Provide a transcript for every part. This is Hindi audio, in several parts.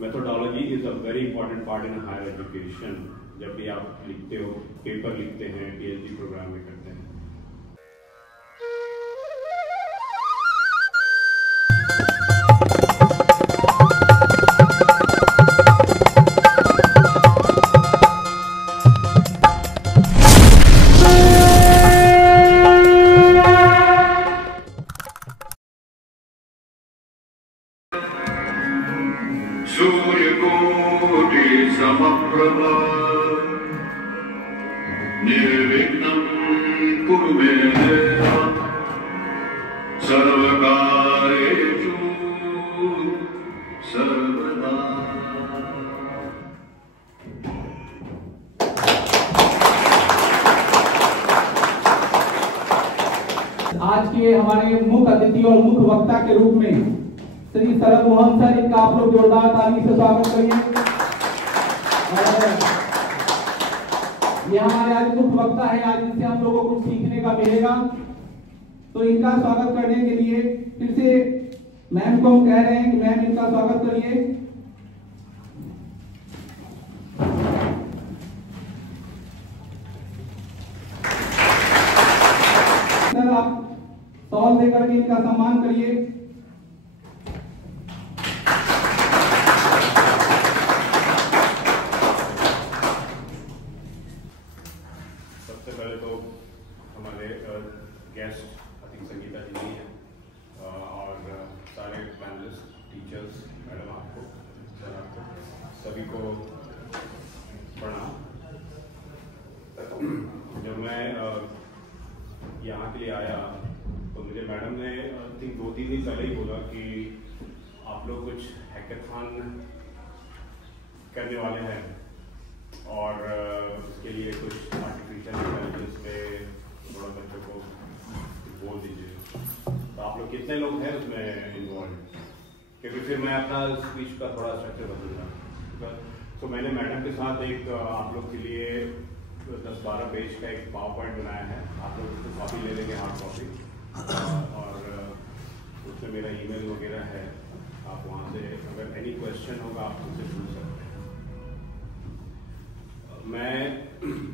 methodology is a very important part in higher education. जब भी आप लिखते हो, पेपर लिखते हैं, PhD प्रोग्राम में करते हैं. सूर्यकोटि समप्रभा निर्विघ्नं कुरु मे देव सर्वकार्येषु सर्वदा. आज के हमारे मुख्य अतिथि और मुख्य वक्ता के रूप में श्री शरद मोहन सर, इनका आप लोग जोरदार ताली से स्वागत करिए. ये हमारे आज मुख्य वक्ता है, आज इनसे हम लोगों को सीखने का मिलेगा. तो इनका स्वागत करने के लिए फिर से मैम को हम कह रहे हैं कि मैम इनका स्वागत करिए. सर आप सॉल देकर के इनका सम्मान करिए. सबसे पहले तो हमारे गेस्ट संगीता जी ही हैं और सारे पैनलिस्ट, टीचर्स, मैडम आपको, सर आपको सभी को प्रणाम. जब मैं यहाँ के लिए आया तो मुझे मैडम ने आई थिंक 2-3 दिन पहले ही बोला कि आप लोग कुछ हैकेथॉन करने वाले हैं और उसके लिए कुछ आर्टिफिशियल इंटेलिजेंस पे थोड़ा बच्चों को बोल दीजिए. तो आप लोग कितने लोग हैं उसमें इन्वॉल्व? क्योंकि फिर मैं अपना स्पीच का थोड़ा स्ट्रक्चर बदलूँगा. तो मैंने मैडम के साथ एक आप लोग के लिए 10-12 पेज का एक पावर पॉइंट बनाया है. आप लोग उसको कॉपी ले लेंगे, हार्ड कॉपी, और उसमें मेरा ईमेल वगैरह है. आप वहाँ से अगर एनी क्वेश्चन होगा आप मुझसे पूछ सकते हैं.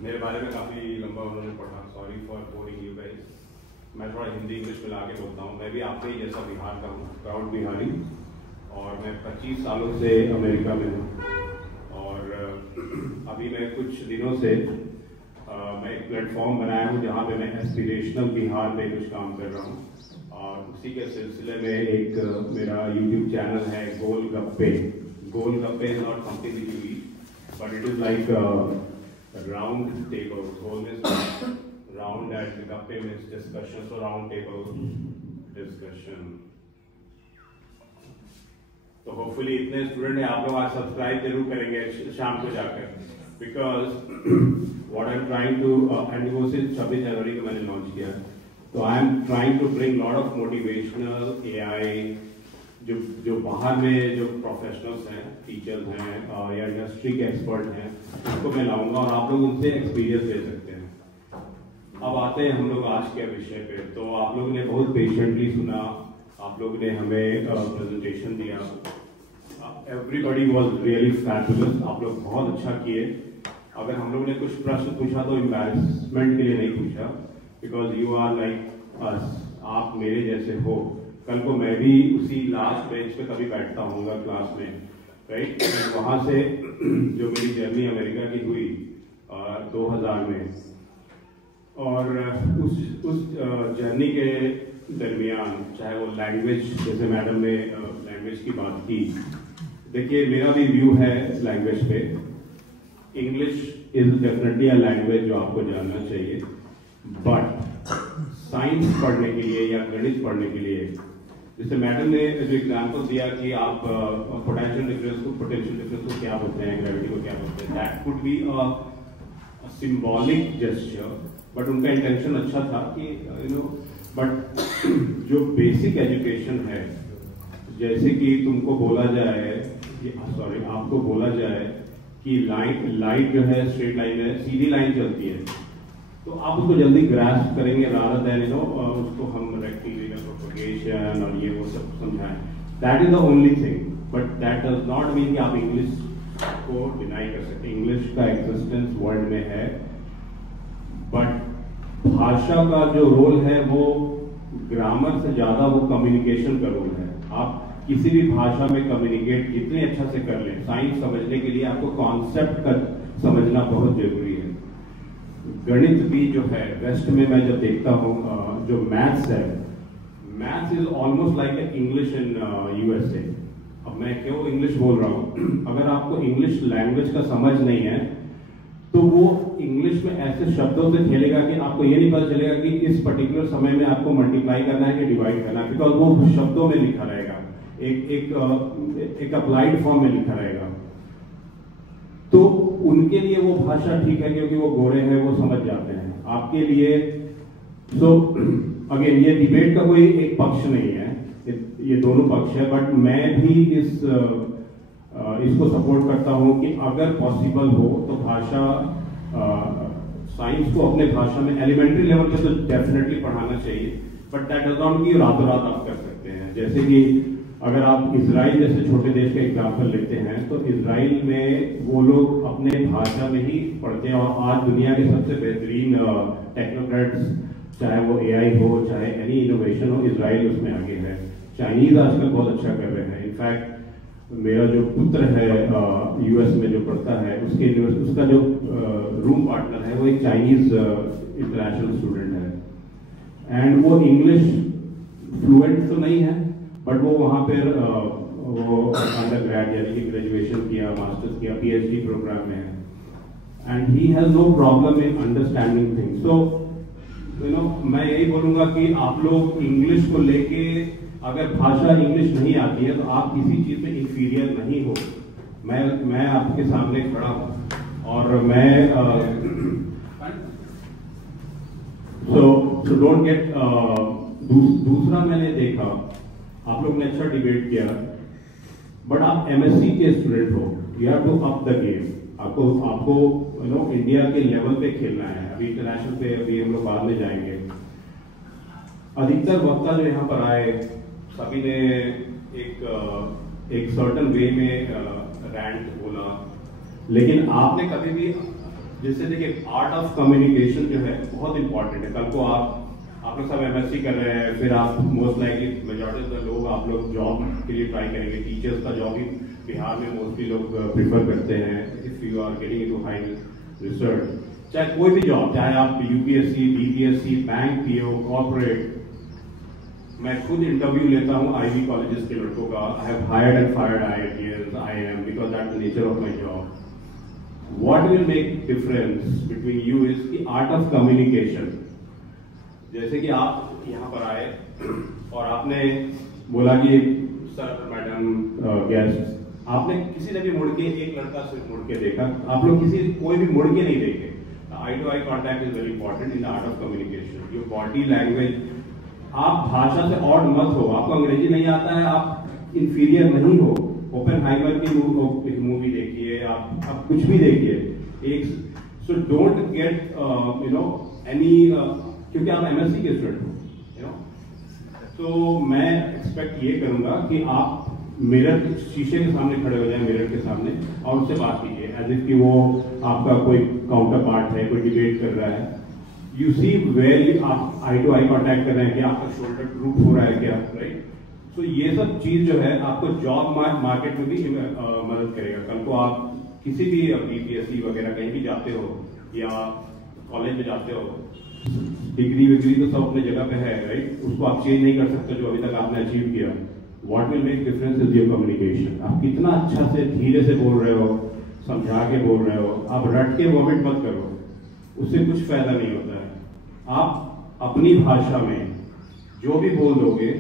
मेरे बारे में काफ़ी लंबा उन्होंने पढ़ा, sorry for boring you guys. मैं थोड़ा हिंदी इंग्लिश मिला के बोलता हूँ. मैं भी आपके ही जैसा बिहार का हूँ, प्राउड बिहारी, और मैं 25 सालों से अमेरिका में हूँ. और अभी मैं कुछ दिनों से मैं एक प्लेटफॉर्म बनाया हूँ जहाँ पे मैं एस्पिरेशनल बिहार पे कुछ काम कर रहा हूँ. और उसी के सिलसिले में एक मेरा यूट्यूब चैनल है golgappe. Golgappe is not something that you eat, but it is like a round table. Whole is round and gappe means discussion, so round table discussion. तो होपफुली इतने स्टूडेंट हैं आप लोग आज सब्सक्राइब जरूर करेंगे शाम को जाकर, because what I am trying to and वो सिर्फ 26 जनवरी को मैंने लॉन्च किया. तो I am trying to bring lot of motivational AI जो बाहर में जो प्रोफेशनल्स हैं, टीचर्स हैं या इंडस्ट्री के एक्सपर्ट हैं, उनको मैं लाऊंगा और आप लोग उनसे एक्सपीरियंस ले सकते हैं. अब आते हैं हम लोग आज के विषय पे. तो आप लोग ने बहुत पेशेंटली सुना, आप लोग ने हमें प्रेजेंटेशन दिया. Everybody was really fabulous. आप लोग बहुत अच्छा किए. अगर हम लोग ने कुछ प्रश्न पूछा तो एम्बैरेसमेंट के लिए नहीं पूछा, because you are like us. आप मेरे जैसे हो. कल को मैं भी उसी लास्ट बेंच पे कभी बैठता हूँगा क्लास में, राइट. वहाँ से जो मेरी जर्नी अमेरिका की हुई 2000 में, और उस जर्नी के दरमियान चाहे वो लैंग्वेज, जैसे मैडम ने लैंग्वेज की बात की, देखिए मेरा भी व्यू है लैंग्वेज पे. English is definitely a language जो आपको जानना चाहिए, बट साइंस पढ़ने के लिए या गणित पढ़ने के लिए, जैसे मैडम ने जो एग्जाम्पल दिया कि आप पोटेंशियल डिफरेंस को क्या बोलते हैं, ग्रेविटी को क्या बोलते हैं, that could be a symbolic gesture, but उनका इंटेंशन अच्छा था कि बट जो बेसिक एजुकेशन है, जैसे कि तुमको बोला जाए, सॉरी आपको बोला जाए कि लाइट जो है स्ट्रेट लाइन है, सीधी लाइन चलती है, तो आप उसको जल्दी ग्रास्प करेंगे रादर देन उसको हम रेक्टिलिनियर प्रोपगेशन और ये वो सब समझाएं. That is the only thing. But that does not mean कि आप इंग्लिश को डिनाई कर सकते। इंग्लिश का एग्जिस्टेंस वर्ल्ड में है, बट भाषा का जो रोल है वो ग्रामर से ज्यादा वो कम्युनिकेशन का रोल है। आप किसी भी भाषा में कम्युनिकेट जितने अच्छा से कर लें, साइंस समझने के लिए आपको कॉन्सेप्ट का समझना बहुत जरूरी है। गणित भी जो है वेस्ट में मैं जब देखता हूँ, जो मैथ्स है, maths is almost like English in USA. अब मैं क्यों इंग्लिश बोल रहा हूँ, अगर आपको इंग्लिश लैंग्वेज का समझ नहीं है तो वो इंग्लिश में ऐसे शब्दों से खेलेगा कि आपको ये नहीं पता चलेगा कि इस पर्टिकुलर समय में आपको मल्टीप्लाई करना है कि डिवाइड करना है, बिकॉज वो शब्दों में लिखा रहेगा, एक अप्लाइड फॉर्म में लिखा रहेगा। तो उनके लिए वो भाषा ठीक है क्योंकि वो गोरे हैं, वो समझ जाते हैं। आपके लिए सो अगेन ये डिबेट का कोई एक पक्ष नहीं है, ये दोनों पक्ष है, बट मैं भी इसको सपोर्ट करता हूं कि अगर पॉसिबल हो तो भाषा, साइंस को अपने भाषा में एलिमेंट्री लेवल पे तो डेफिनेटली पढ़ाना चाहिए, but that does not mean रातों रात आप कर सकते हैं। जैसे कि अगर आप इजराइल जैसे छोटे देश का एग्जाम्पल लेते हैं तो इजराइल में वो लोग अपने भाषा में ही पढ़ते हैं, और आज दुनिया के सबसे बेहतरीन टेक्नोक्रेट्स, चाहे वो एआई हो, चाहे एनी इनोवेशन हो, इजराइल उसमें आगे है। चाइनीज आजकल बहुत अच्छा कर रहे हैं। इनफैक्ट मेरा जो पुत्र है यूएस में जो पढ़ता है, उसका जो रूम पार्टनर है वो एक चाइनीज इंटरनेशनल स्टूडेंट है, एंड वो इंग्लिश फ्लुएंट तो नहीं है, बट वो वहाँ पर वो अंडर ग्रेड यानी कि ग्रेजुएशन किया, मास्टर्स किया, पीएचडी प्रोग्राम में है, and he has no problem in understanding things. So मैं यही बोलूंगा कि आप लोग इंग्लिश को लेके, अगर भाषा इंग्लिश नहीं आती है तो आप किसी चीज में इंफीरियर नहीं हो। मैं आपके सामने खड़ा हूं और मैं सो डोंट गेट। दूसरा मैंने देखा, आप लोग ने अच्छा डिबेट किया, बट आप एमएससी के स्टूडेंट हो, you have to up the game. आपको इंडिया के लेवल पे खेलना है। अभी इंटरनेशनल पे अभी हम लोग बाद में जाएंगे। अधिकतर वक्ता जो यहाँ पर आए सभी ने एक सर्टन वे में रैंट बोला, लेकिन आपने कभी भी, जैसे देखिए आर्ट ऑफ कम्युनिकेशन जो है बहुत इंपॉर्टेंट है। कल को आप लोग सब एमएससी कर रहे हैं, फिर आप most likely majority of the लोग आप लोग जॉब के लिए ट्राई करेंगे। टीचर्स का जॉब ही बिहार में मोस्टली लोग प्रीफर करते हैं। If you are getting into high research, चाहे कोई भी जॉब, चाहे आप UPSC, BPSC, bank, PO, corporate. मैं खुद इंटरव्यू लेता हूं आईवी कॉलेजेस के लड़कों का। I have hired and fired IITians, IIM, because that's the nature of my job. What will make difference between you is the art of communication. जैसे कि आप यहाँ पर आए और आपने बोला कि सर, मैडम, गेस्ट, आपने किसी ने भी मुड़ के, एक लड़का सिर्फ मुड़ के देखा, आप लोग कोई भी मुड़ के नहीं देखे। Eye to eye contact is very important in the art of communication. Your body language, आप भाषा से ऑड मत हो। आपको अंग्रेजी नहीं आता है, आप इंफीरियर नहीं हो। ओपेनहाइमर की मूवी देखिए, आप कुछ भी देखिए। सो डोंट गेट एनी, क्योंकि आप एमएससी के स्टूडेंट हो, तो मैं एक्सपेक्ट ये करूंगा कि आप मिरर, शीशे के सामने खड़े हो जाए, मिरर के सामने, और उससे बात कीजिए एज इफ कि वो आपका कोई काउंटर पार्ट है, कोई डिबेट कर रहा है। यू सी वेयर आप आई टू आई कॉन्टैक्ट कर रहे हैं, कि आपका शोल्डर ड्रूप हो रहा है क्या, राइट। तो ये सब चीज जो है आपको जॉब मार्केट में भी मदद करेगा। कल को आप किसी भी बीपीएससी वगैरह कहीं भी जाते हो या कॉलेज में जाते हो, डिग्री विग्री तो सब अपने जगह पे है, राइट। उसको आप चेंज नहीं कर सकते जो अभी तक आपने अचीव किया। What will make difference is your communication. आप कितना अच्छा से, धीरे से बोल रहे हो, समझा के बोल रहे हो, आप रट के वोमिट मत करो, उससे कुछ फायदा नहीं होता है। आप अपनी भाषा में जो भी बोल दोगे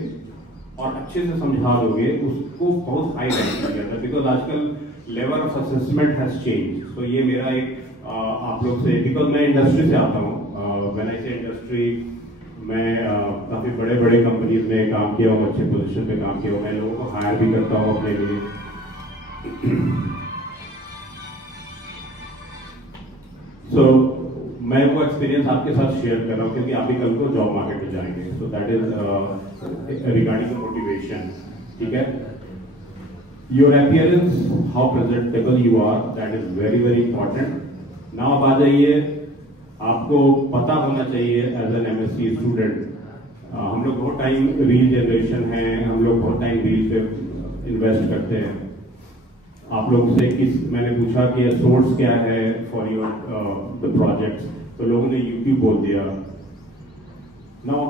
और अच्छे से समझा दोगे, उसको बहुत हाई रैंक किया जाता है, बिकॉज आजकल level of assessment has change. तो ये मेरा एक आप लोग से, बिकॉज मैं इंडस्ट्री से आता हूँ, व्हेन आई से इंडस्ट्री, मैं काफी बड़े बड़े कंपनीज में काम किया हूँ, अच्छे पोजीशन पे काम किया हूँ, मैं लोगों को हायर भी करता हूँ अपने लिए। सो मैं वो एक्सपीरियंस आपके साथ शेयर कर रहा हूँ, क्योंकि आप भी कल को जॉब मार्केट में जाएंगे। सो दैट इज रिगार्डिंग मोटिवेशन, ठीक है। Your appearance, how presentable you are, that is very very important. Now अब आ जाइए, आपको पता होना चाहिए एज एन MSc स्टूडेंट, हम लोग बहुत टाइम रील जनरेशन है, हम लोग बहुत टाइम रील पे इन्वेस्ट करते हैं. आप लोग से मैंने पूछा कि सोर्स क्या है फॉर योर द प्रोजेक्ट्स, तो लोगों ने YouTube बोल दिया. Now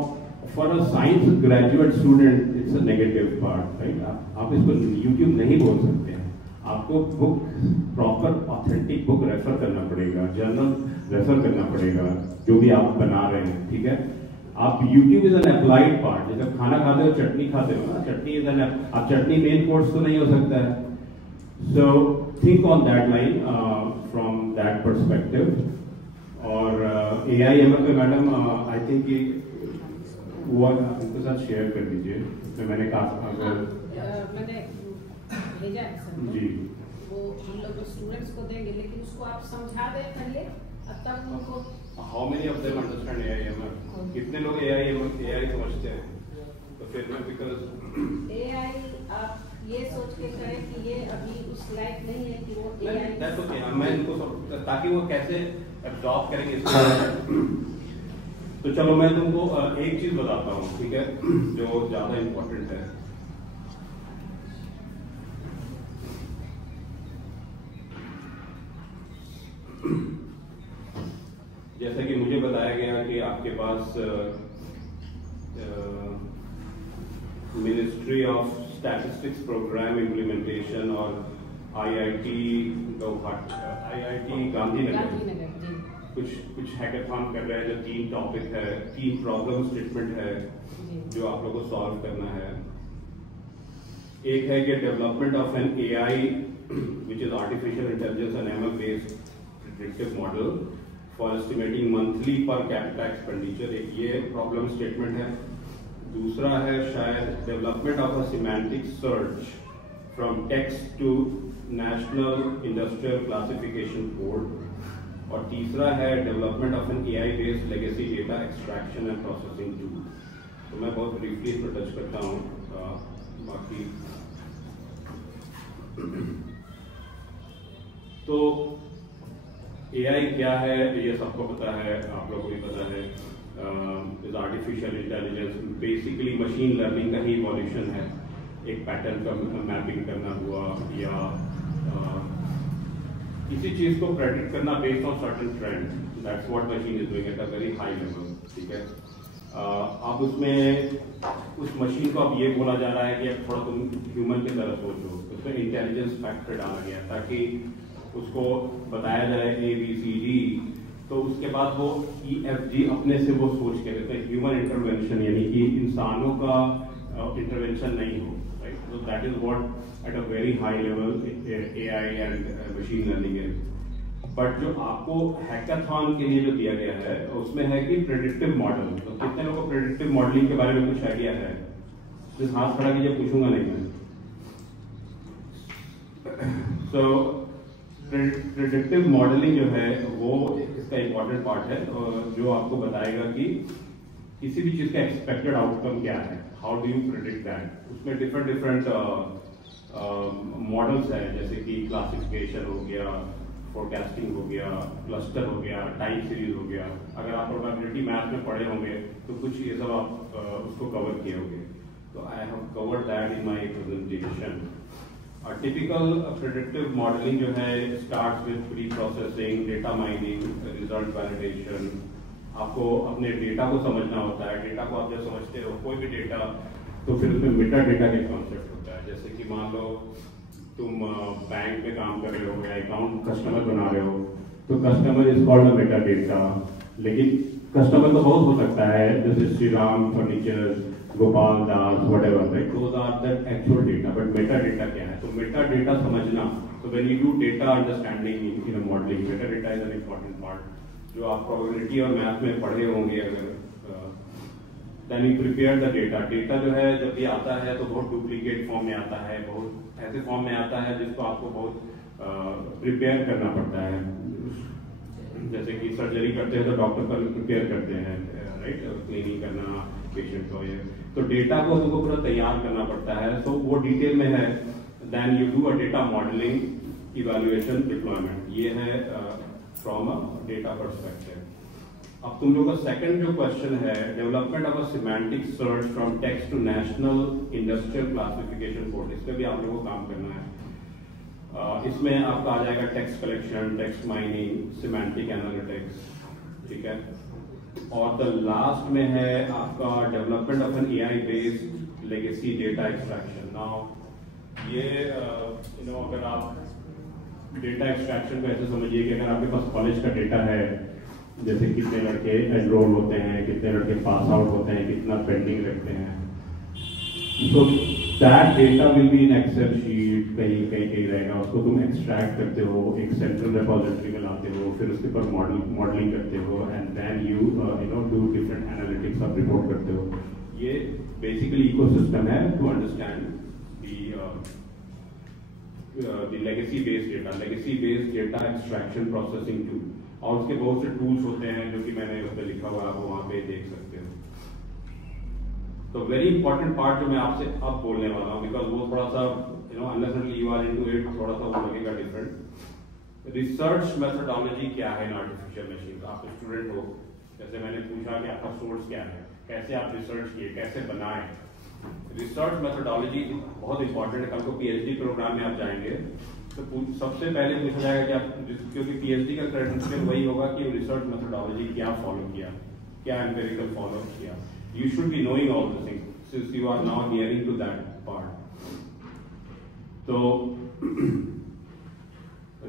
for a science graduate student it's a negative part, right. आप इसको YouTube नहीं बोल सकते हैं, आपको book, proper authentic book refer करना पड़ेगा, जर्नल रेफर करना पड़ेगा, जो भी आप बना रहे हैं, ठीक है. आप YouTube is an applied part, जैसे खाना खाते हो चटनी खाते हो ना, चटनी इज एन, आप चटनी मेन कोर्स तो नहीं हो सकता है. So think on that line from that perspective. और AI/ML पे मैडम आई थिंक कि वो उनके साथ शेयर कर दीजिए. मैंने कहा अगर मैंने भेजा है सर जी, वो हम लोग स्टूडेंट्स को देंगे, लेकिन उसको आप समझा दें पहले, तब उनको. How many of them understand AI/ML? कितने लोग AI समझते हैं? तो फिर मैं बिकॉज AI आप ये सोच के करें कि ये अभी उस लायक नहीं है कि वो AI. दैट्स ओके, मैं इनको ताकि वो कैसे एब्जॉर्ब करेंगे इसको. तो चलो मैं तुमको एक चीज बताता हूँ, ठीक है, जो ज्यादा इम्पोर्टेंट है. जैसा कि मुझे बताया गया कि आपके पास ministry of statistics program implementation और IIT गांधीनगर कुछ हैकाथॉन कर रहे हैं, जो 3 टॉपिक है, 3 प्रॉब्लम स्टेटमेंट है जो आप लोगों को सॉल्व करना है. एक है कि development of an AI which is artificial intelligence and ML based predictive model for estimating monthly per capita expenditure, एक ये प्रॉब्लम स्टेटमेंट है. दूसरा है शायद development of a semantic search from text to national industrial classification code. और तीसरा है development of an AI based legacy data extraction and processing tool. तो मैं बहुत ब्रीफली इस पर टच करता हूँ. बाकी तो AI क्या है ये सबको पता है, आप लोगों को भी पता है. Is artificial intelligence basically machine learning का ही इवोल्यूशन है. एक पैटर्न का मैपिंग करना हुआ, या किसी चीज को प्रेडिक्ट करना based on certain trend. That's what machine is doing at a very high level, ठीक है. अब उसमें उस मशीन को अब ये बोला जा रहा है कि अब थोड़ा तुम ह्यूमन की तरह सोचो. उसमें इंटेलिजेंस फैक्टर डाला गया ताकि उसको बताया जाए ABCD, तो उसके बाद वो EFG अपने से वो सोच के देते हैं. ह्यूमन इंटरवेंशन, यानी कि इंसानों का इंटरवेंशन नहीं हो, right. So that is what at a very high level AI and machine learning is. But जो आपको हैकाथॉन के लिए जो दिया गया है उसमें है कि प्रेडिक्टिव मॉडल. तो कितने लोगों को प्रेडिक्टिव मॉडलिंग के बारे में कुछ आइडिया है? जिस हाथ खड़ा कीजिए, पूछूंगा नहीं मैं. सो प्रेडिक्टिव मॉडलिंग जो है वो इसका इम्पोर्टेंट पार्ट है, जो आपको बताएगा कि किसी भी चीज का एक्सपेक्टेड आउटकम क्या है, how do you predict that. उसमें डिफरेंट मॉडल्स है, जैसे कि क्लासिफिकेशन हो गया, फोरकास्टिंग हो गया, क्लस्टर हो गया, टाइम सीरीज हो गया. अगर आप प्रोबेबिलिटी मैथ में पढ़े होंगे तो कुछ ये सब आप उसको कवर किए होंगे. तो I have covered that in my presentation. Typical predictive modelling जो है starts with pre processing, data mining, result validation. आपको अपने डेटा को समझना होता है. डेटा को आप जब समझते हो, कोई भी डेटा, तो फिर उसमें मेटा डेटा का कॉन्सेप्ट होता है. जैसे कि मान लो तुम बैंक में काम कर रहे हो या अकाउंट कस्टमर बना रहे हो, तो customer is called a meta data. लेकिन कस्टमर तो बहुत हो सकता है, जैसे Shri Ram furniture, Gopal Das, whatever, right. Those are the actual data. But meta data क्या है? तो मेटा डेटा समझना, तो when you do data understanding in a modelling, meta data is an important part जो आप प्रोबेबिलिटी और मैथ में पढ़े होंगे. अगर then you prepare the data. Data जो है जब भी आता है तो बहुत डुप्लीकेट फॉर्म में आता है, बहुत ऐसे फॉर्म में आता है जिसको आपको बहुत प्रिपेयर करना पड़ता है. जैसे कि सर्जरी करते हैं तो डॉक्टर पर प्रिपेयर करते हैं, राइट, क्लीनिंग करना पेशेंट को. ये तो डेटा को तुमको पूरा तैयार करना पड़ता है. तो वो डिटेल में है. then you do a data modeling, evaluation, deployment. ये है from a data perspective. अब तुम लोग का सेकंड जो क्वेश्चन है, development of a semantic search from text to national industrial classification code, इस पे भी आप लोगों को काम करना है। इसमें आपका आ जाएगा text collection, text mining, semantic analytics, ठीक है। और द लास्ट में है आपका development of an AI based legacy data extraction. Now ये अगर आप डेटा एक्सट्रैक्शन को ऐसे समझिए कि अगर आपके पास कॉलेज का डेटा है, जैसे कितने लड़के एनरोल होते हैं, कितने लड़के पास आउट होते हैं, कितना पेंडिंग रखते हैं, तो that data will be in Excel sheet, कहीं रहेगा। उसको तुम एक्सट्रैक्ट करते हो, एक सेंट्रल रिपोजिटरी में लाते हो, फिर उसके ऊपर मॉडलिंग करते हो, and then you do different analytics, आप रिपोर्ट करते हो। ये बेसिकली इकोसिस्टम है to understand the legacy based data extraction processing tool. और उसके बहुत से टूल्स होते हैं जो कि मैंने उस पर लिखा हुआ है, वो वहां पे देख सकते हो। तो वेरी इंपॉर्टेंट पार्ट जो मैं आपसे अब बोलने वाला हूँ, बिकॉज वो थोड़ा सा unnecessarily you are into it, थोड़ा सा वो लगेगा डिफरेंट। रिसर्च मेथोडोलॉजी क्या है इन आर्टिफिशियल मशीन? आप स्टूडेंट हो, जैसे मैंने पूछा कि आपका सोर्स क्या है, कैसे आप रिसर्च किए, कैसे बनाए। रिसर्च मेथोडोलॉजी बहुत इंपॉर्टेंट है। कल को पीएचडी प्रोग्राम में आप जाएंगे तो सबसे पहले पूछा जाएगा कि आप, क्योंकि पीएचडी का क्राइटेरिया वही होगा कि रिसर्च मेथोडोलॉजी क्या फॉलो किया, क्या एम्पिरिकल फॉलो किया। You should be knowing all the things since you are now hearing to that part. तो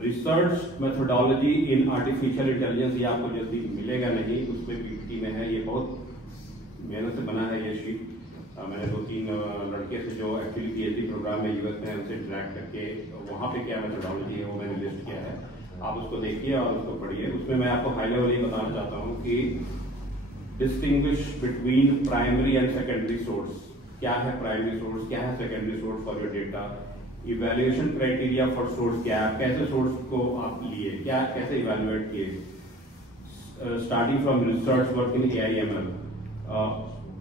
research methodology in artificial intelligence, ये आपको जल्दी मिलेगा नहीं, उसमें पीपीटी में है, ये बहुत मेहनत से बना है ये शीट। मैंने 2-3 लड़के से जो एक्चुअली पीएचडी प्रोग्राम में यूएस में उनसे इंटरेक्ट करके वहाँ पे क्या मेथोडोलॉजी है वो मैंने लिस्ट किया है, आप उसको देखिए और उसको पढ़िए। उसमें मैं आपको हाई लेवल ये बताना चाहता हूँ कि distinguish between primary and secondary source. क्या है प्राइमरी सोर्स, क्या है secondary source for your data, evaluation criteria for source क्या है, कैसे सोर्स को आप लिए, क्या कैसे इवेल्युएट किए, starting from research work in AIML,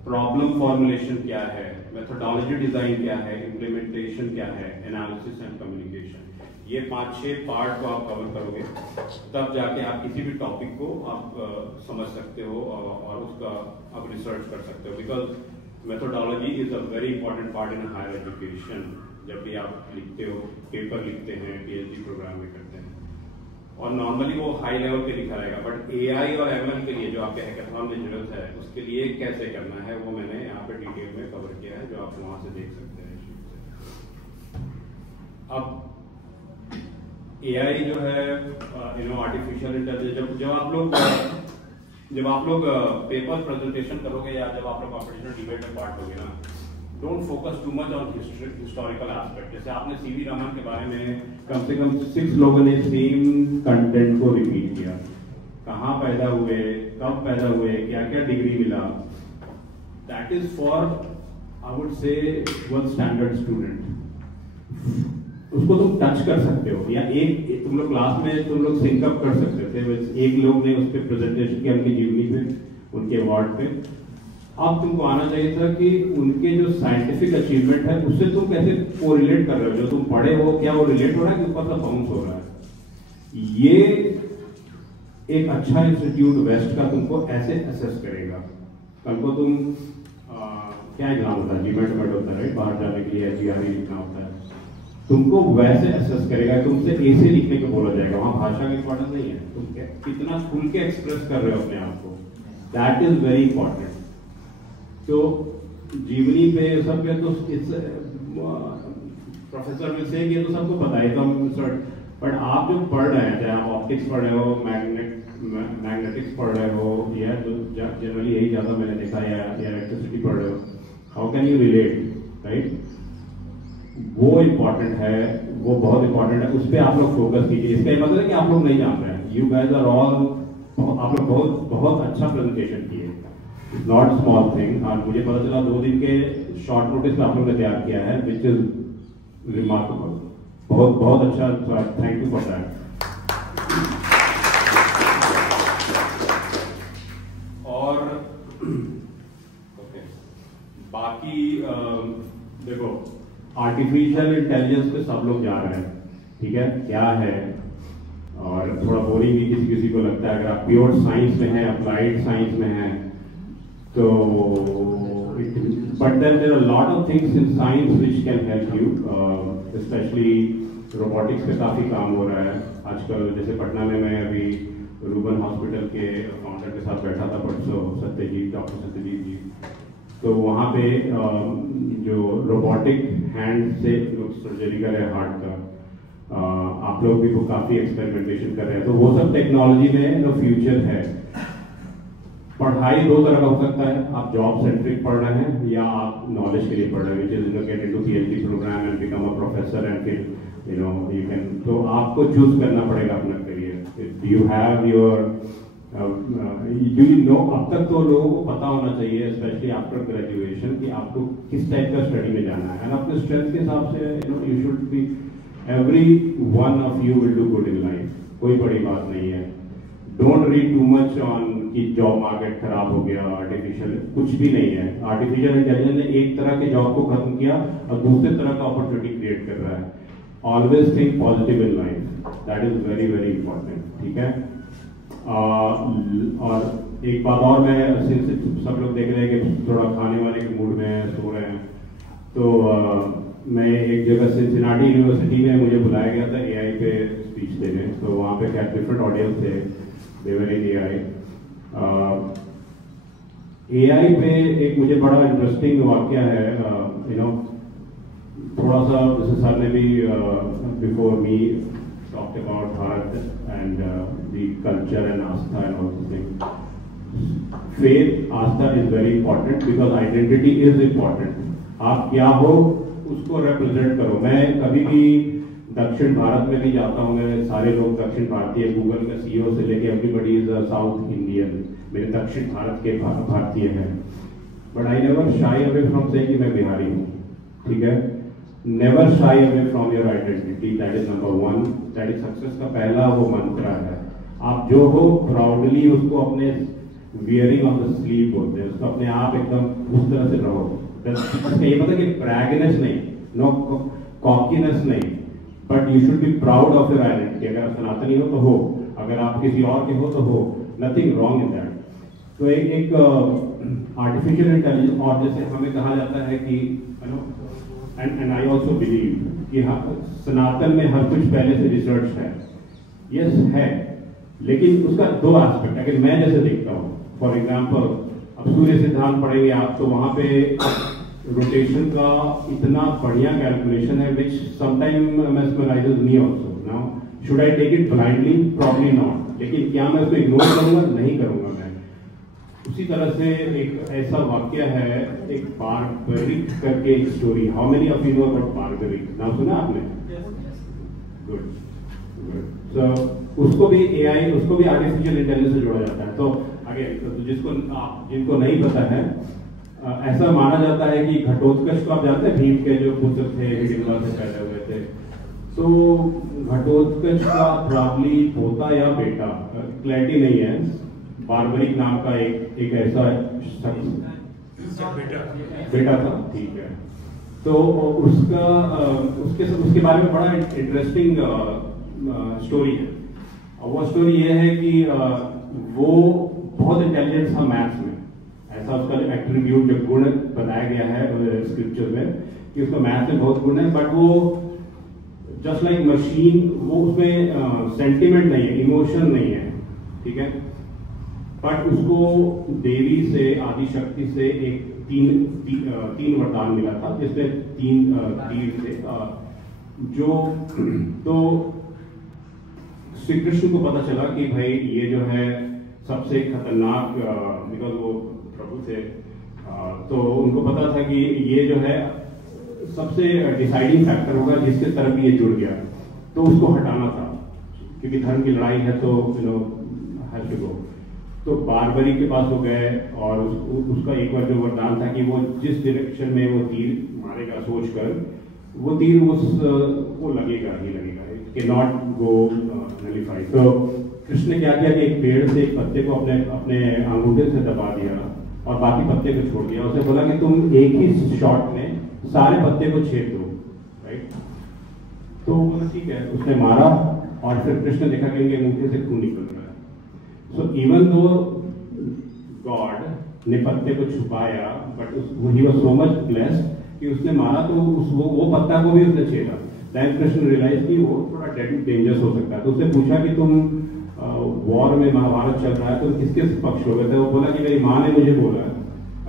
problem formulation क्या है, मेथोडोलॉजी डिजाइन क्या है, इम्प्लीमेंटेशन क्या है, एनालिसिस एंड कम्युनिकेशन। ये 5-6 पार्ट को आप कवर करोगे, तब जाके आप किसी भी टॉपिक को आप समझ सकते हो और उसका आप रिसर्च कर सकते हो। Because methodology is a very important part in higher education. जब भी आप लिखते हो, पेपर लिखते हैं, पीएचडी प्रोग्राम में करते हैं, और नॉर्मली वो हाई लेवल पे लिखा रहेगा, बट एआई और एमएल के लिए जो आपके हैकाथॉन में जरूरत है, उसके लिए कैसे करना है वो मैंने यहाँ पे डिटेल में कवर किया है, जो आप वहां से देख सकते हैं शीट से। अब एआई जो है आर्टिफिशियल इंटेलिजेंस, जब आप लोग पेपर प्रेजेंटेशन करोगे या जब आप लोग कॉम्पिटिशन डिबेट में पार्ट लोगे ना, don't focus too much on historical aspect. जैसे आपने सीवी रमन के बारे में कम से कम 6 लोगों ने सेम कंटेंट को रिपीट किया, कहाँ पैदा हुए, कब पैदा हुए, क्या क्या डिग्री मिला। That is for I would say one standard student. उसको तुम टच कर सकते हो, या एक तुम लोग क्लास में तुम लोग सिंकअप कर सकते थे। एक लोग ने उस पर प्रेजेंटेशन किया उनकी जीवनी पे, उनके अवार्ड पे। अब तुमको आना चाहिए था कि उनके जो साइंटिफिक अचीवमेंट है उससे तुम कैसे कोरिलेट कर रहे हो, जो तुम पढ़े हो क्या वो रिलेट हो रहा है कि ऊपर का बाउंस हो रहा है। ये एक अच्छा इंस्टीट्यूट वेस्ट का तुमको ऐसे असेस करेगा। कल को तुम क्या एग्जाम होता है, जीमेट होता है, बाहर जाने के लिए एचईआरई लिखना होता है, तुमको वैसे असेस करेगा। तुमसे ए से लिखने को बोला जाएगा, वहां भाषा की इंपॉर्टेंस नहीं है, तुम कितना खुल के एक्सप्रेस कर रहे हो अपने आप को, दैट इज वेरी इंपॉर्टेंट। तो जीवनी पे सब पे तो प्रोफेसर विल से ये तो सबको पता है, तो बट आप जो पढ़ रहे हैं, चाहे आप ऑप्टिक्स पढ़ रहे हो, मैग्नेटिक्स पढ़ रहे हो, या जो जनरली यही ज्यादा मैंने देखा, या इलेक्ट्रिसिटी पढ़ रहे हो, how can you relate, right? वो इम्पोर्टेंट है, वो बहुत इम्पोर्टेंट है, उस पर आप लोग फोकस कीजिए। इसका मतलब है कि आप लोग नहीं जान रहे हैं, यू गाइज आर ऑल, आप लोग बहुत अच्छा प्रेजेंटेशन किए, नॉट स्मॉल थिंग। और मुझे पता चला 2 दिन के शॉर्ट नोटिस में आप लोगों ने तैयार किया है, विच इज रिमार्केबल, बहुत अच्छा। Thank you for that. और बाकी देखो, आर्टिफिशियल इंटेलिजेंस पे सब लोग जा रहे हैं, ठीक है, क्या है, और थोड़ा बोरिंग भी किसी किसी को लगता है। अगर आप प्योर साइंस में हैं, अप्लाइड साइंस में हैं, तो but then there are lot of things in science which can help you, especially robotics पे काफी काम हो रहा है आजकल। जैसे पटना में मैं अभी रूबन हॉस्पिटल के फाउंडर के साथ बैठा था परसों, डॉक्टर सत्यजीत जी, तो वहाँ पे जो रोबोटिक हैंड से लोग सर्जरी कर रहे हैं हार्ट का, आप लोग भी वो काफी एक्सपेरिमेंटेशन कर रहे हैं। तो वो सब टेक्नोलॉजी में जो फ्यूचर है। पढ़ाई दो तरह का हो सकता है, आप जॉब सेंट्रिक पढ़ रहे हैं या आप नॉलेज के लिए पढ़ रहे हैं, which is get into PhD programme and become a professor and फिर यू कैन, तो आपको चूज करना पड़ेगा अपना career. You have your do you know, अब तक तो लोगों को पता होना चाहिए स्पेशली आफ्टर ग्रेजुएशन कि आपको किस टाइप का स्टडी में जाना है, एंड अपने स्ट्रेंथ के हिसाब से you should B, every one of you will do good in life, कोई बड़ी बात नहीं है। Don't read too much on कि जॉब मार्केट खराब हो गया, आर्टिफिशियल, कुछ भी नहीं है। आर्टिफिशियल इंटेलिजेंस ने एक तरह के जॉब को खत्म किया और दूसरे तरह का अपॉर्चुनिटी क्रिएट कर रहा है। Always think positive in life, that is very very important, ठीक है। और एक बात और, मैं सब लोग देख रहे हैं कि थोड़ा खाने वाने के मूड में सो रहे हैं, तो मैं एक जगह सिंसिनाटी यूनिवर्सिटी में मुझे बुलाया गया था एआई पे स्पीच देने, तो वहाँ पे क्या डिफरेंट ऑडियंस थे, देवर इन एआई पे एक मुझे बड़ा इंटरेस्टिंग वाक्य है, थोड़ा सा जैसे सर ने भी before me talked about Bharat and the culture and Astha and all these things. Faith, Astha is very important because identity is important. आप क्या हो उसको represent करो। मैं कभी भी दक्षिण भारत में भी जाता हूँ, मैं सारे लोग दक्षिण भारतीय, गूगल का CEO से लेके एवरीबडी इज साउथ इंडियन, मेरे दक्षिण भारत के भारतीय हैं, but I never shy away from saying कि मैं बिहारी हूँ, ठीक है। Never shy away from your identity, that is number one, that is success का पहला वो मंत्र है। आप जो हो प्राउडली उसको अपने वियरिंग ऑफ द स्लीव बोलते हैं, उसको अपने आप एकदम उस तरह से रहो। ये पता कि ब्रैगनेस नहीं, नो कॉकीनेस नहीं, but you should be proud of your identity. अगर आप सनातनी हो तो हो, अगर आप किसी और के हो तो हो, नथिंग रॉन्ग इन दैट। तो एक आर्टिफिशियल इंटेलिजेंस, और जैसे हमें कहा जाता है कि एंड आई ऑल्सो बिलीव कि सनातन में हर कुछ पहले से रिसर्च है, यस है, लेकिन उसका दो एस्पेक्ट, अगर मैं जैसे देखता हूँ, फॉर एग्जाम्पल अब सूर्य सिद्धांत पढ़ेंगे आप, तो वहां पे रोटेशन का इतना बढ़िया कैलकुलेशन है which sometime mesmerises me also. Now should I take it blindly? Probably not, लेकिन क्या मैं उसको इग्नोर करूंगा? नहीं करूंगा मैं। उसी तरह से एक ऐसा वाक्य है, एक बारबरिक करके एक story, how many of you know about barbaric? नाम सुना आपने? Good good. सो उसको भी एआई, उसको भी आर्टिफिशियल इंटेलिजेंस से जोड़ा जाता है। तो अगेन, तो जिनको नहीं पता है, ऐसा माना जाता है कि घटोत्कच को आप जानते हैं, भीम के जो पुत्र थे, हिडिंबा से पैदा हुए थे, तो घटोत्कच का प्रॉब्ली पोता या बेटा, क्लैरिटी नहीं है, बारबरिक नाम का एक ऐसा बेटा था, ठीक है। तो उसके बारे में बड़ा इंटरेस्टिंग स्टोरी है। और वो स्टोरी ये है कि वो बहुत इंटेलिजेंट था मैथ्स में, ऐसा उसका जो एट्रीब्यूट, जो गुण बताया गया है स्क्रिप्चर में कि उसका मैथ्स में बहुत गुण है, बट वो जस्ट लाइक मशीन, वो उसमें सेंटिमेंट नहीं है, इमोशन नहीं है, ठीक है। बट उसको देवी से, आदि शक्ति से एक तीन वरदान मिला था, जिसमें तीन तीर थे, जो तो श्री कृष्ण को पता चला कि भाई ये जो है सबसे खतरनाक, बिकॉज वो प्रभु थे, तो उनको पता था कि ये जो है सबसे डिसाइडिंग फैक्टर होगा जिसके तरफ ये जुड़ गया, तो उसको हटाना था, क्योंकि धर्म की लड़ाई है, तो हैज टू गो। तो बारबरी के पास वो गए, और उसका एक बार जो वरदान था कि वो जिस डायरेक्शन में वो तीर मारेगा सोच कर, वो तीर वो लगेगा ही लगेगा, it can not go nullified. तो कृष्ण ने क्या किया कि एक पेड़ से एक पत्ते को अपने अंगूठे से दबा दिया और बाकी पत्ते को छोड़ दिया। उसे बोला कि तुम एक ही शॉट में सारे पत्ते को छेद दो, तो बोला ठीक है, उसने मारा और फिर कृष्ण देखा कि इनके मुंह से खून निकल रहा है। सो इवन दो गॉड ने पत्ते को छुपाया, but he was so much blessed कि उसने मारा तो वो पत्ता को भी उसने छेड़ा। देन कृष्ण रियलाइज कि वो थोड़ा डेंजरस हो सकता है, तो उसने पूछा कि तुम वॉर में, महाभारत चल रहा है, तुम किसके पक्ष हो गए थे? वो बोला कि मेरी माँ ने मुझे बोला,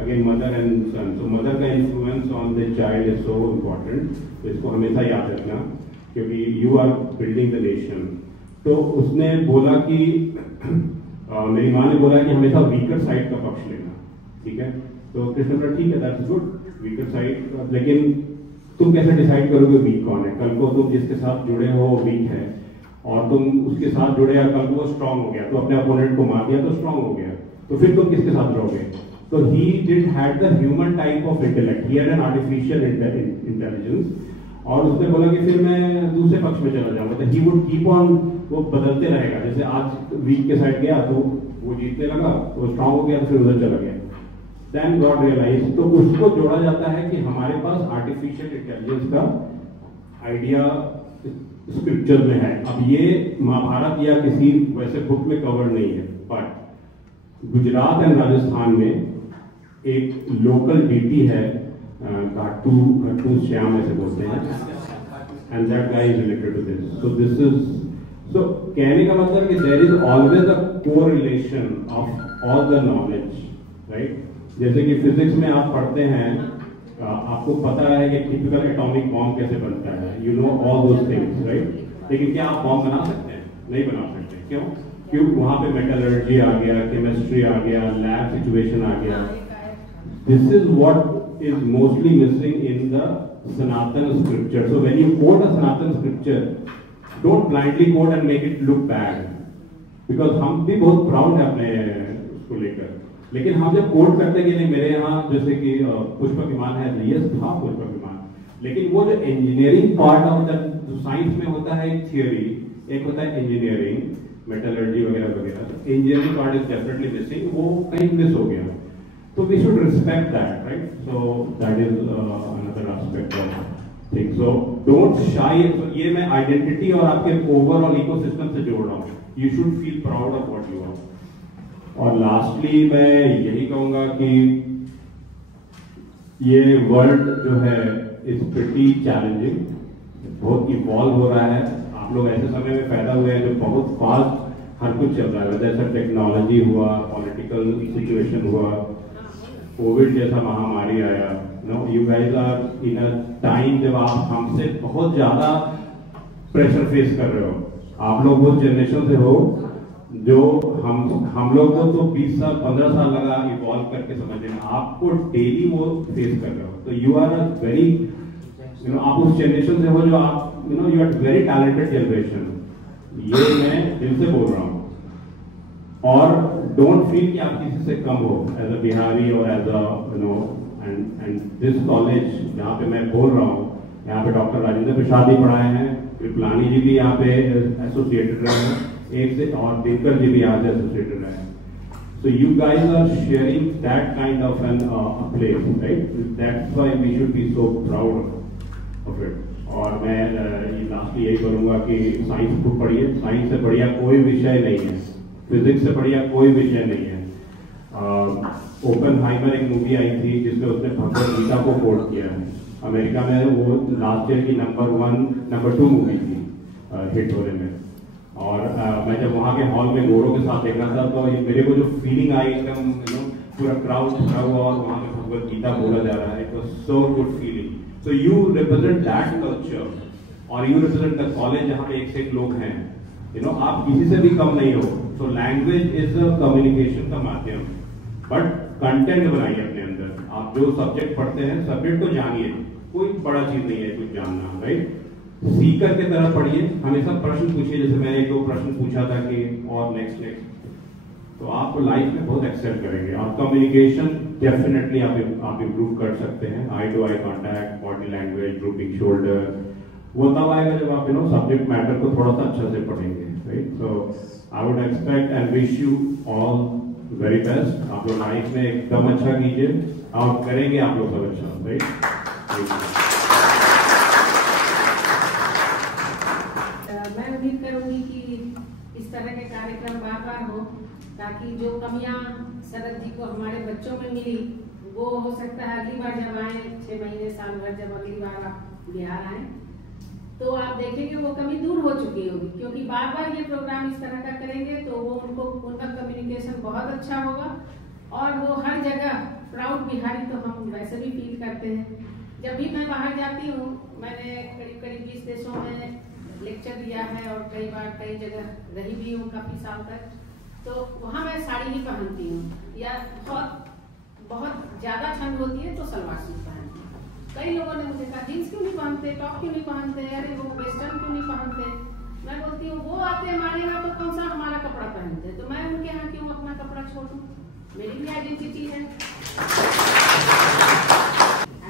अगेन मदर एंड सन। तो मदर का influence on the child is so important, तो इसको हमेशा याद रखना, क्योंकि you are building the nation. तो उसने बोला कि मेरी माँ ने बोला कि हमेशा वीकर साइड का पक्ष लेना, ठीक है? तो कृष्ण बोला ठीक है, दैट्स गुड, वीकर साइड, लेकिन तुम कैसे डिसाइड करोगे वीक कौन है? कल को तुम जिसके साथ जुड़े हो वो वीक है और तुम उसके साथ जुड़े और कल को वो स्ट्रांग हो गया, तो अपने अपोनेंट को मार दिया तो स्ट्रांग हो गया, तो फिर तुम किसके साथ रहोगे? तो he didn't have the human type of intellect, he had an artificial intelligence, और उसने बोला कि फिर मैं दूसरे पक्ष में चला जाऊंगा। तो ही वुड कीप ऑन, वो बदलते रहेगा, जैसे आज वीक के साइड गया तो वो जीतने लगा, वो स्ट्रांग हो गया तो फिर उधर चला गया। देन गॉड रियलाइज, तो उसको जोड़ा जाता है कि हमारे पास आर्टिफिशियल इंटेलिजेंस का आइडिया स्क्रिप्चर में है। अब ये महाभारत या किसी वैसे बुक में कवर नहीं है, बट गुजरात एंड राजस्थान में एक लोकल डीटी है, घाटू श्याम ऐसे बोलते हैं, and that guy is related to this. So this is, so कहने का मतलब कि there is always a correlation of all the knowledge, right? जैसे कि फिजिक्स में आप पढ़ते हैं, आपको पता है कि टिपिकल एटॉमिक बॉम्ब कैसे बनता है, you know all those things, right? लेकिन क्या आप बॉम्ब बना सकते हैं? नहीं बना सकते। क्यों? क्योंकि वहां पे मेटलर्जी आ गया, केमिस्ट्री आ गया, लैब सिचुएशन आ गया। This is what is mostly missing in the Sanatan scripture. So when you quote a Sanatan scripture, don't blindly quote and make it look bad, because हम भी बहुत प्राउड है अपने उसको लेकर, लेकिन हम जब कोट करते हैं कि नहीं मेरे यहाँ जैसे कि पुष्पक विमान है, यस था पुष्पक विमान, लेकिन वो जो engineering part of the science में होता है, एक थियोरी, एक होता है इंजीनियरिंग, मेटलर्जी वगैरह वगैरह, engineering part is definitely missing, वो कहीं मिस हो गया। तो we should respect that, right? So that is another aspect of thing. So don't shy, ये मैं आइडेंटिटी और आपके ओवरऑल इकोसिस्टम से जोड़ रहा हूँ। You should feel proud of what you are. और लास्टली मैं यही कहूंगा कि ये वर्ल्ड जो है इज प्रिटी चैलेंजिंग, बहुत इवॉल्व हो रहा है। आप लोग ऐसे समय में पैदा हुए हैं जो बहुत फास्ट हर कुछ चल रहा है, जैसा टेक्नोलॉजी हुआ, पॉलिटिकल सिचुएशन हुआ, कोविड जैसा महामारी आया। No, you guys are in a time जब आप हमसे बहुत ज्यादा प्रेशर फेस कर रहे हो। आप लोग वो जनरेशन से हो जो हम लोग को तो 20 साल 15 साल लगा इवॉल्व करके समझने में, आपको डेली वो फेस कर रहे हो। तो you are a very, you know, आप उस जनरेशन से हो जो आप, you know, you are very talented generation. ये मैं दिल से बोल रहा हूँ। और डोंट फील कि आप किसी से कम हो एज अ बिहारी और as a, you know, and this college जहाँ पे मैं बोल रहा हूँ, यहाँ पे डॉक्टर राजेंद्र प्रसाद जी पढ़ाए हैं, कृपलानी जी भी यहाँ पे एसोसिएटेड रहे हैं, एक से, और दिनकर जी भी यहाँ से एसोसिएटेड रहे हैं। So you guys are sharing that kind of an place, right? That's why we should be so proud of it. और मैं लास्टली यही बोलूँगा कि साइंस को पढ़िए, साइंस से बढ़िया कोई विषय नहीं है, फिजिक्स से बढ़िया कोई विषय नहीं है। ओपेनहाइमर एक मूवी आई थी जिसमें उसने भगवद गीता को कोट किया है। अमेरिका में वो लास्ट ईयर की नंबर 1, नंबर 2 मूवी थी हिट होने में। और मैं जब वहाँ के हॉल में गोरों के साथ देख रहा था तो मेरे को जो फीलिंग आई, एकदम, यू नो, पूरा क्राउड खड़ा हुआ और वहाँ पे भगवद गीता बोला जा रहा है। It was so good feeling. So you represent that culture और यू रिप्रेजेंट द कॉलेज जहाँ पे एक से एक लोग हैं, यू नो, आप किसी से भी कम नहीं हो। So language is a communication का माध्यम, बट कंटेंट बनाइए अपने अंदर। आप जो सब्जेक्ट पढ़ते हैं, सब्जेक्ट को जानिए, कोई बड़ा चीज नहीं है कुछ जानना, राइट? सीकर की तरह पढ़िए, हमेशा प्रश्न पूछिए, जैसे मैंने 2 प्रश्न पूछा था कि और नेक्स्ट, तो आप लाइफ में बहुत एक्सेल करेंगे। और कम्युनिकेशन डेफिनेटली आप इम्प्रूव कर सकते हैं। Eye to eye contact, body language, drooping shoulder, वो तब आएगा जब आप, यू नो, सब्जेक्ट मैटर को थोड़ा सा अच्छा से पढ़ेंगे, right? So I would expect and wish you all very best. आप लोग लाइफ में एकदम अच्छा कीजिए, आप करेंगे आप लोग सब अच्छा, राइट? कि इस तरह के कार्यक्रम बार बार हो, ताकि जो कमियां शरद जी को हमारे बच्चों में मिली वो हो सकता है अगली बार जब आए 6 महीने साल भर जब अगली बार आप बिहार आए तो आप देखेंगे वो कमी दूर हो चुकी होगी, क्योंकि बार बार ये प्रोग्राम इस तरह का करेंगे तो वो उनका कम्युनिकेशन बहुत अच्छा होगा और वो हर जगह प्राउड बिहारी तो हम वैसे भी फील करते हैं। जब भी मैं बाहर जाती हूँ, मैंने करीब करीब 20 देशों में लेक्चर दिया है और कई बार कई जगह रही भी हूँ काफ़ी साल तक, तो वहाँ मैं साड़ी ही पहनती हूँ या बहुत ज़्यादा ठंड होती है तो सलवार सूट पहनती हूँ। कई लोगों ने मुझे कहा जीन्स क्यों नहीं पहनते, टॉप क्यों नहीं पहनते, अरे वो वेस्टर्न क्यों नहीं पहनते। मैं बोलती हूँ वो आते हमारे यहाँ तो कौन सा हमारा कपड़ा पहनते, तो मैं उनके यहाँ क्यों अपना कपड़ा छोड़ूं, मेरी भी आइडेंटिटी है।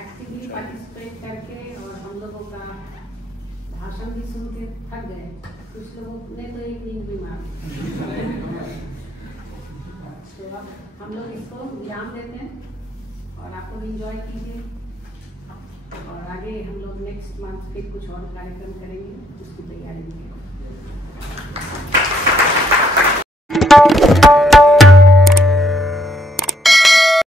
एक्टिवली पार्टिसिपेट करके और हम लोगों का भाषण भी सुन के थक गए, कुछ लोगों ने तो एक नींद भी मार तो अब हम लोग इसको विराम देते हैं और आप लोग एंजॉय कीजिए और आगे हम लोग नेक्स्ट मंथ फिर कुछ और कार्यक्रम करेंगे, उसकी तैयारी भी करेंगे।